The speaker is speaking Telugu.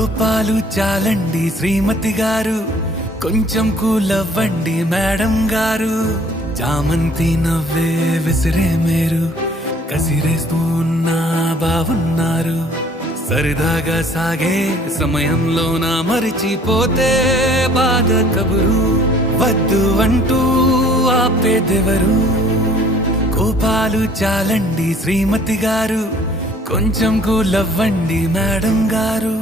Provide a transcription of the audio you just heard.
కోపాలు చాలండి శ్రీమతి గారు, కొంచెం కూలవ్వండి మేడం గారు. చామంతి నవ్వే విసిరే మేరు, కసిరేస్తూ ఉన్నా బావున్నారు. సరదాగా సాగే సమయంలో నా మరిచిపోతే బాధ కబురు, వద్దు అంటూ ఆపేదెవరు. కోపాలు చాలండి శ్రీమతి గారు, కొంచెం కూలవ్వండి మేడం గారు.